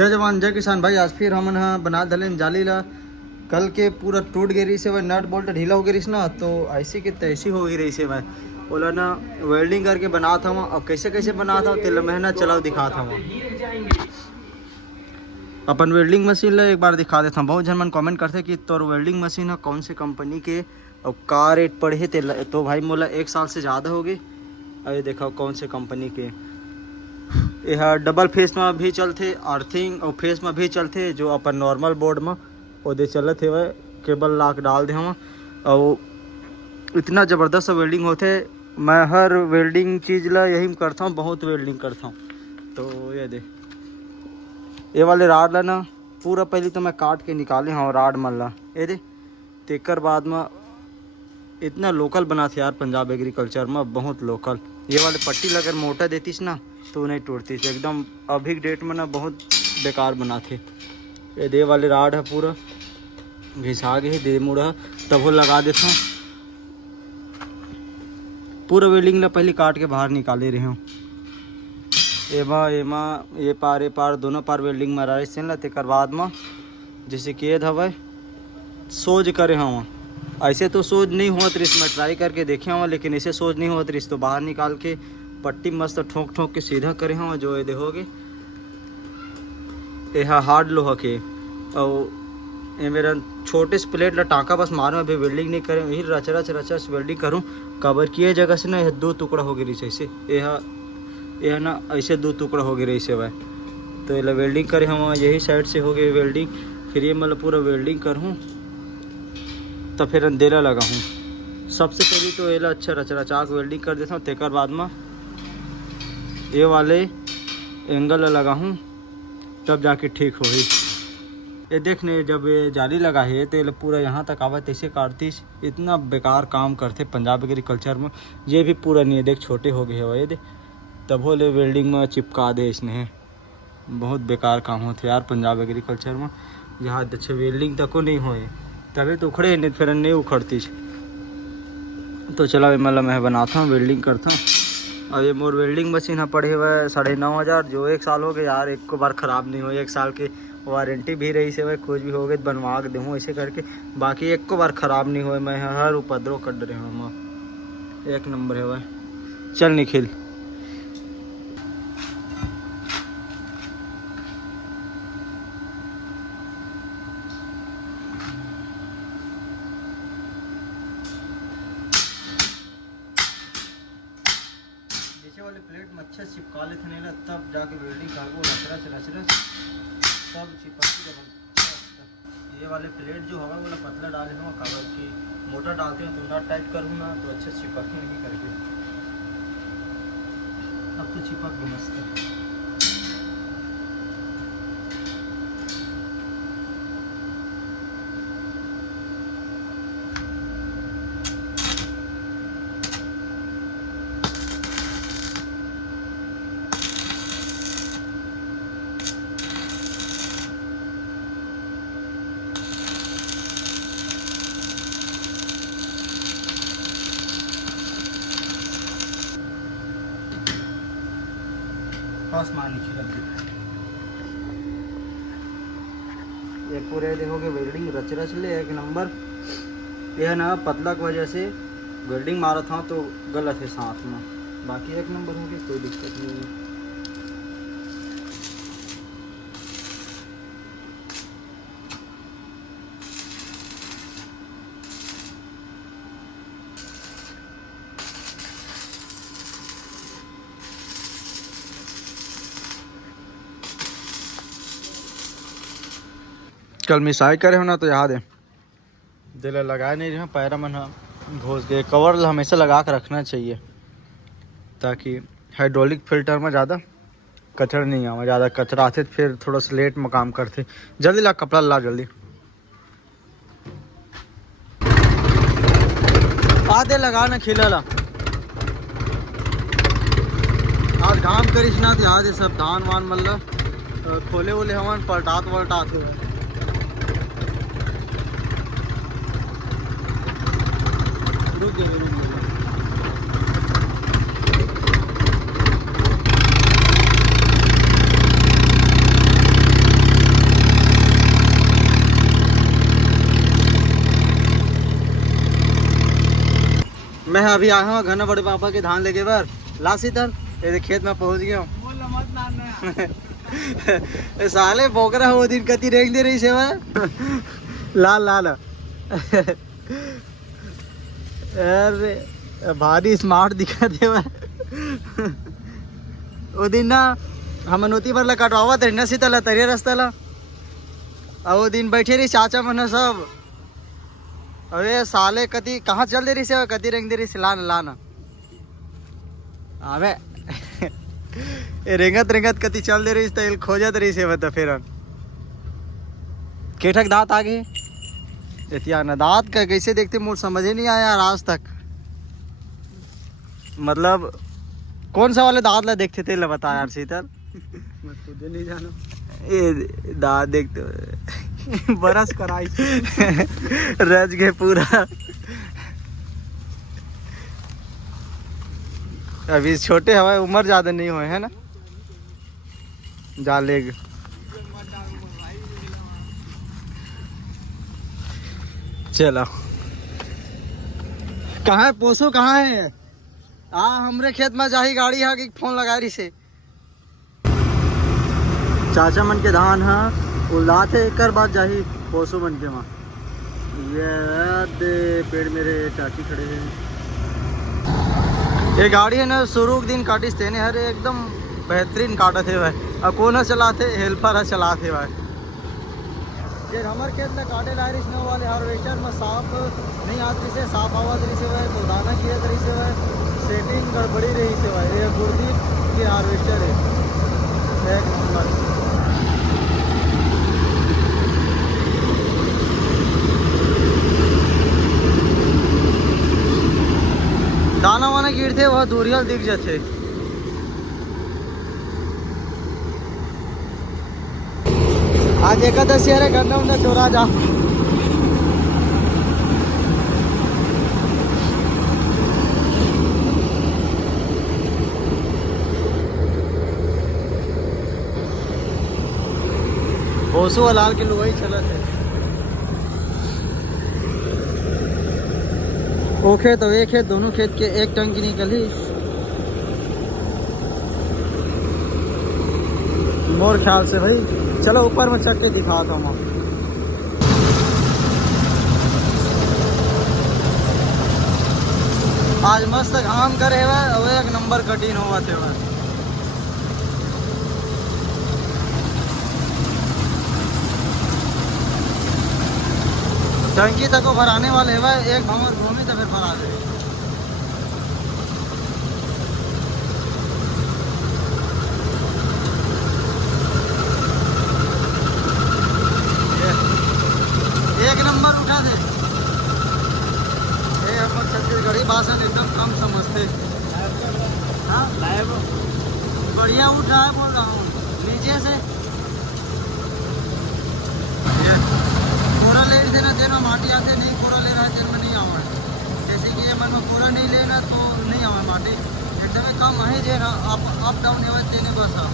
जय जवान जय किसान भाई। आज फिर हमन हा बना धलेन जाली ला। कल के पूरा टूट गई से भाई, नट बोल्ट ढीला हो गई ना, तो ऐसी की तैसी हो गई रही से भाई। बोला ना वेल्डिंग करके बना था वहाँ। अब कैसे कैसे बना था तेल मेहनत चलाओ दिखा था वहाँ। अपन वेल्डिंग मशीन ला एक बार दिखा देता हूँ। बहुत जन मन कमेंट करते कि तोर वेल्डिंग मशीन है कौन से कंपनी के और का रेट पड़े तेल। तो भाई मोला 1 साल से ज़्यादा हो गई। अरे देखो कौन से कंपनी के। यह डबल फेस में भी चलते, अर्थिंग और फेस में भी चलते। जो अपन नॉर्मल बोर्ड में ओदे चलते वह केबल लाक डाल दे हम। और इतना ज़बरदस्त वेल्डिंग होते। मैं हर वेल्डिंग चीज़ ला यही करता हूँ, बहुत वेल्डिंग करता हूँ। तो ये दे ये वाले राड ला ना पूरा पहले तो मैं काट के निकाले हाँ राड मन ला। ये दे तेकर बाद में इतना लोकल बना थे यार पंजाब एग्रीकल्चर में, बहुत लोकल। ये वाले पट्टी अगर मोटा देतीस ना तो नहीं टूटती एकदम। अभी डेट में ना बहुत बेकार बना थे। ये दे वाले राड है पूरा घिसा गए दे मुड़ा, तब वो लगा देता हूँ। पूरा वेल्डिंग ला पहले काट के बाहर निकाले रहे हूँ। एमा ये पार दोनों पार वेल्डिंग मारा रहे ला। तेकर बाद में जैसे कि हवा सोज करे हाँ। ऐसे तो सोज नहीं हुआ त्रिस, मैं ट्राई करके देखे हुआ, लेकिन ऐसे सोज नहीं हुआ त्रिस। तो बाहर निकाल के पट्टी मस्त ठोक ठोक के सीधा करे हुआ। जो ये देखोगे यह हार्ड लोहा के। और ये मेरा छोटे से प्लेट ला टाँका बस मारो, अभी वेल्डिंग नहीं करें। यही रच वेल्डिंग करूँ। कवर किए जगह से ना यह 2 टुकड़ा हो गई रही ऐसे। यह ना ऐसे 2 टुकड़ा हो गई रही से भाई। तो ये वेल्डिंग करे हम यही साइड से हो गई वेल्डिंग। फिर ये मतलब पूरा वेल्डिंग करूँ तो फिर अंधेरा लगा हूँ। सबसे पहले तो ये अच्छा रचा वेल्डिंग कर देता हूँ। तेकर बाद में ये वाले एंगल लगा हूँ, तब जाके ठीक हो गई। ये देखने जब ये जाली लगा है तो ये पूरा यहाँ तक आवा ऐसे काटतीस। इतना बेकार काम करते पंजाब एग्रीकल्चर में। ये भी पूरा नहीं है देख, छोटे हो गए है ये दे। तब हो ले वेल्डिंग में चिपका दे इसने। बहुत बेकार काम होते यार पंजाब एग्रीकल्चर में। यहाँ अच्छे वेल्डिंग तक को नहीं होए तभी तो उखड़े नहीं, फिर नहीं उखड़ती। तो चला मतलब मैं बनाता हूँ वेल्डिंग करता हूँ। और ये मोर वेल्डिंग मशीन पड़े हुआ है 9,500 जो 1 साल हो गए यार। एक को बार ख़राब नहीं हो। 1 साल की वारंटी भी रही से भाई, कुछ भी हो गए बनवा के दूँ ऐसे करके। बाकी एक को बार ख़राब नहीं हुए। मैं हर उपद्रव कर रहे हूँ। 1 नंबर है भाई। चल निखिल वाले प्लेट में अच्छे चिपका लेते नहीं, तब जाके वेल्डिंग कर वो रच तब चिपकती जब। ये वाले प्लेट जो होगा वो पतला डाले हुआ कवर की, मोटा डालते हैं तो ना टाइट करूँ ना तो अच्छे चिपक ही नहीं करके। अब तो चिपक भी मस्त है। आसमान नीचे ये पूरे देखोगे वेल्डिंग रच ले 1 नंबर। यह ना पतला की वजह से वेल्डिंग मारा था तो गलत है साथ में। बाकी 1 नंबर हो गई, कोई दिक्कत नहीं है। कल मिसाई करे हो ना तो याद है दिल लगाए नहीं रहे पैरा मन घोस गए। कवर हमेशा लगा कर रखना चाहिए ताकि हाइड्रोलिक फिल्टर में ज़्यादा कचरा नहीं आवा। ज़्यादा कचरा आते तो फिर थोड़ा सा लेट में काम करते। जल्दी ला कपड़ा ला जल्दी आधे लगा ना खिला ला। आज घाम करिस ना तो याद है सब धान वान मतलब खोले वोले हवन पलटात हुए। रुक गए मैं अभी आया हूँ घना बड़े पापा के धान लेके बार ला सीतर ये खेत में पहुंच गया हूँ। साले बोकरा वो दिन कति रेंग दे रही से लाल लाल अरे भारी स्मार्ट दिखा दे वो दिन ना हम नोती पर कटवावा थे न सीतला तरिया रास्ता ला वो दिन बैठे रही चाचा मन सब अबे साले कति कहाँ चल दे रही से कति रेंग दे रही से लाना लाना अबे रेंगत रेंगत कति चल दे रही से खोजत रही से बता फिर केठक दांत आगे इतिया न दांत का कैसे देखते मुझे समझ ही नहीं आया यार आज तक। मतलब कौन सा वाले दांत ला देखते थे बता यार शीतल मैं खुद नहीं जाना ये दांत देखते बरस कराई रज गए पूरा। अभी छोटे हवा उम्र ज्यादा नहीं हुए है ना जालेग चलो कहाँ है पोसो कहाँ है हमरे खेत में जाही गाड़ी है कि फोन लगा रही से चाचा मन के धान है वो लाते एक बाद जाही पोसो मन के वहाँ ये दे पेड़ मेरे चाची खड़े हैं। ये गाड़ी है ना शुरू के दिन काटिस थे हर एकदम बेहतरीन काटा थे भाई अब कौन चलाते हेल्पर है चलाते भाई ये हमारे खेत में काटे ला रही स्नो वाले हार्वेस्टर में साफ नहीं आती से साफ आवाज रही से भाई तो दाना किया रही से भाई सेटिंग गड़बड़ी रही से भाई ये गुरदीप की हार्वेस्टर है एक नंबर। दाना वाना गिरते वह दूरियाल दिख जाते आज एकादशी अरे गन्ना उन्ना चोरा जा भोसू लाल के लोही चला थे वो खेत और एक खेत दोनों खेत के एक टंकी निकली मोर ख्याल से भाई। चलो ऊपर में चढ़ के दिखाता हूँ। आज मस्त घाम करे हुआ और एक नंबर कठिन हुआ थे वह टंकी तक को भराने वाले है एक भंवर घूमी तो फिर भरा दे। एक नंबर उठा दे ये हम छत्तीसगढ़ी भाषा एकदम कम समझते। हाँ बढ़िया उठा है बोल रहा हूँ नीचे से कोरा ले देना देना माटी आते नहीं कोरा ले रहा है तेल में नहीं आवा जैसे कि ये मन में कोरा नहीं लेना तो नहीं आवा माटी एकदम कम है जे अप डाउन है देने बस आप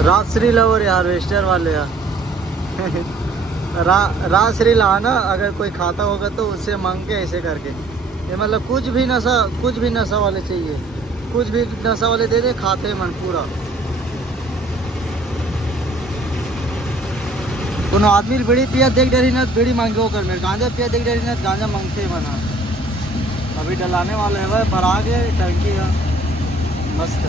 राजश्री लवर हार्वेस्टर वाले यार राजश्री ला ना अगर कोई खाता होगा तो उससे मांग के ऐसे करके ये मतलब कुछ भी नशा वाले चाहिए कुछ भी नशा वाले दे दे खाते मन पूरा। कोनो आदमी बीड़ी पिया देख डरी ना बीड़ी मांगे कर मेरे गांजा पिया देख डरी ना गांजा मांगते बना। अभी डलाने वाले है भाई भरा गया टंकी है मस्त।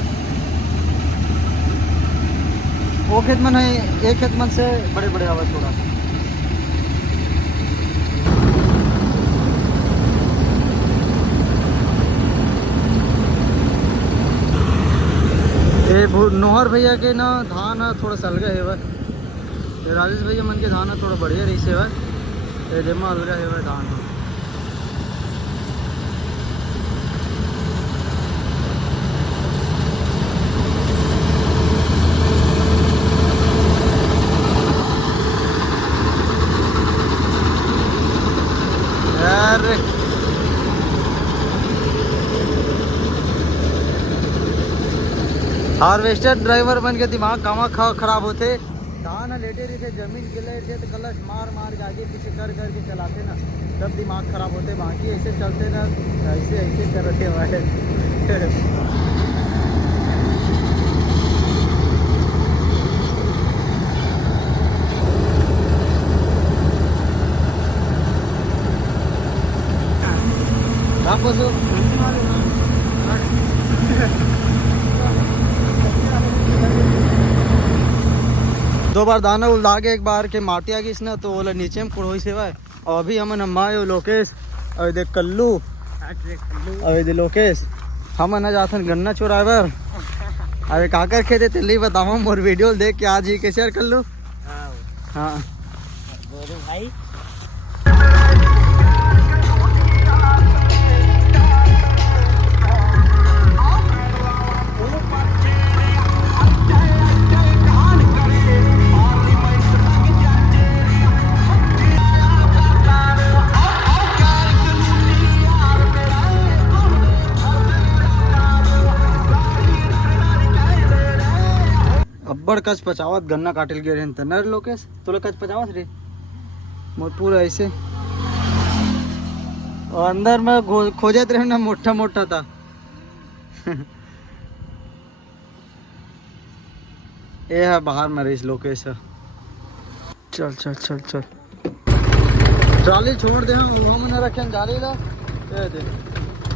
वो खेत मन है एक खेत मन से बड़े बड़े आवाज थोड़ा ये नोहर भैया के ना धान थोड़ा सलगा है भाई राजेश भैया मन के धान थोड़ा बढ़िया रही से भाई जमा अलगा है भाई धान हार्वेस्टर ड्राइवर बन के दिमाग कामा खराब होते। धान लेटे रहते जमीन गिले रहते तो कलश मार मार के आगे पीछे कर करके चलाते ना, तब दिमाग खराब होते। बाकी ऐसे चलते ना, ऐसे ऐसे करते हमारे। दो बार दाना उल्दा के एक बार के माटी आ गई ना, तो वो नीचे में कुड़ोई से भाई। और अभी हमन हमारे लोकेश और देख कल्लू और दे लोकेश हम ना जाथन गन्ना चोरावर। अरे काकर खेते तेली बताओ मोर वीडियो देख के आज ही के शेयर कर लो। हाँ भाई अब्बड़ कच पचावत गन्ना काटिल गए रहे नर लोकेश तो कच पचावत रे मोर पूरा ऐसे। और अंदर में खोजत रहे ना, मोटा मोटा था। ये है बाहर में रही लोकेश है। चल चल चल चल ट्राली छोड़ दे, हम ना रखे जाली ला। ये दे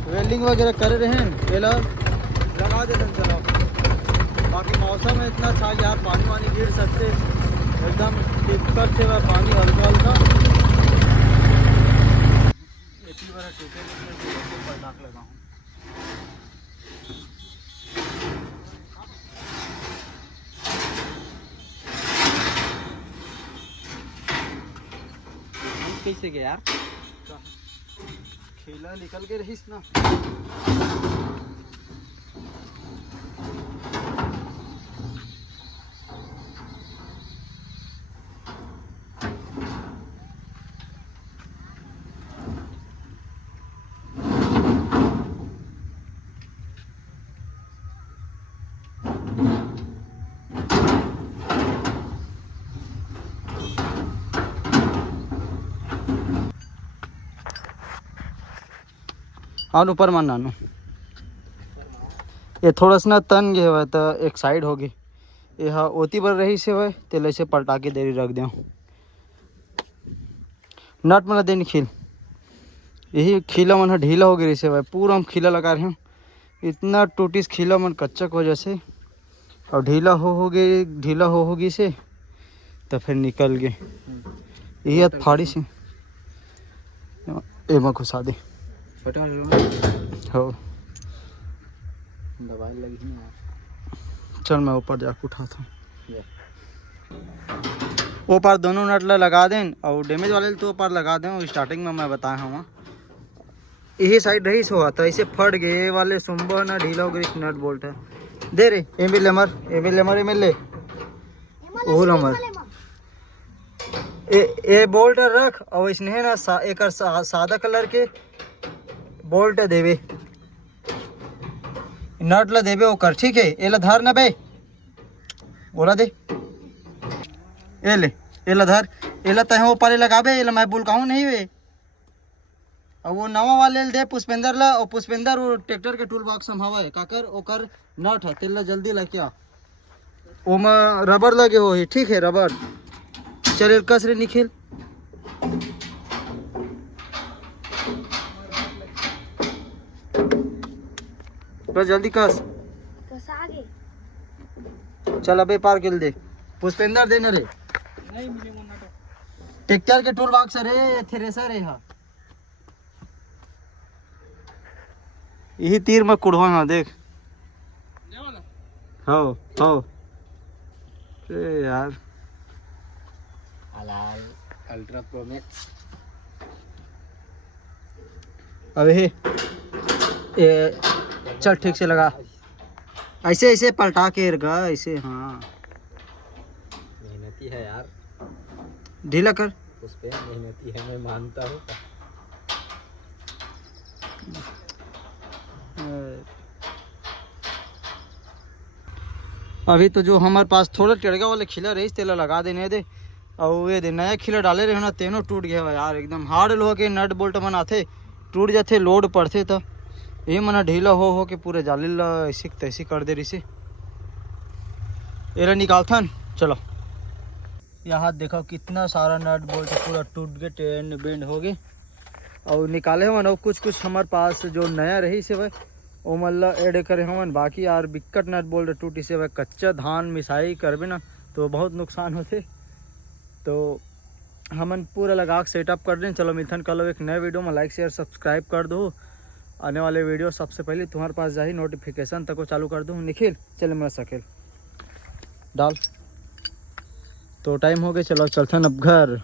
वेल्डिंग वगैरह कर रहे हैं, ये ला लगा देते चलो। बाकी मौसम है इतना अच्छा यार, पानी वानी गिर सकते एकदम दिक्कत से। वह पानी हल्का हल्का इतनी बड़ा पटाख लगा हूँ। कैसे गया यार, खेला निकल के रहीस ना। और ऊपर मान नानू ये थोड़ा सा ना तन गए हुआ तो एक साइड होगी। ये हाँ ओती पर रही से वह तेल से पलटा के देरी रख दें। नट मला देनी खील यही खीला मन ढीला हो गई से वह पूरा हम खीला लगा रहे हैं। इतना टूटिस खीला मन कच्चा हो जैसे और ढीला हो गई से तो फिर निकल गए। यही फाड़ी से एमा घुसा दे हो दवाई लगी नहीं। चल मैं ऊपर जाकर उठाता हूँ। ऊपर दोनों नट लगा दें और डैमेज वाले तो ऊपर लगा दें। स्टार्टिंग में मैं बताया हूँ यही साइड रही सो आता ऐसे फट गए वाले सुम्बो ना ढीला हो गई नट बोल्ट है। दे रे एमी लेमर ले ओल हमर ए बोल्ट रख और इसने ना एक सादा कलर के बोल्ट देवे नट ला देवे ओकर ठीक है। एला धर ना बे बोला दे एला धर एला तह ऊपर लगाबे। एला मैं बुलकाऊँ नहीं वे और वो नवा वाले दे पुष्पेंद्र ला। और पुष्पेंद्र वो ट्रैक्टर के टूल बॉक्स में हवा है काकर ओकर नट है तेल जल्दी लेके आ। ओमा रबर लगे हो ही ठीक है रबर। चल कस रे निखिल बस जल्दी कस आगे। चल अबे पार कर दे पुष्पेंद्र दे न रे नहीं मिलेगा ना तो ट्रैक्टर के टूल बॉक्स रे थ्रेसर है। हाँ यही तीर में कुड़वा ना देख हो ए यार अल्ट्रा प्रो मैक्स। अबे ये चल ठीक से लगा ऐसे ऐसे पलटा के रगा ऐसे। हाँ मेहनती है यार, ढीला कर उस पे मेहनती है मैं मानता हूँ। अभी तो जो हमारे पास थोड़ा टेड़गा वाले खिला रही तेला लगा देने दे और ये दे नया खिला डाले रहे ना तेनों टूट गया यार एकदम हार्ड लोहा के नट बोल्ट मन आते टूट जाते लोड पड़ते तो ये मना ढीला हो के पूरे जाली ला ऐसी तैसी कर दे रही से एरा निकालता न चलो यहाँ देखो कितना सारा नट बोल्ट पूरा टूट गए टेंड बेंड हो गए और निकाले हवन और कुछ हमारे पास जो नया रही से भाई वो मतलब ऐड करे हवन बाकी यार बिक्कट नट बोल्ट टूटी से भाई कच्चा धान मिसाई करबे ना तो बहुत नुकसान होते तो हमन पूरा लगा के सेटअप कर दें। चलो मिथन कल एक नए वीडियो में लाइक शेयर सब्सक्राइब कर दो आने वाले वीडियो सबसे पहले तुम्हारे पास जाही नोटिफिकेशन तक को चालू कर दूँ। निखिल चले मेरा सकेल डाल तो टाइम हो गया चलो चलते हैं अब घर।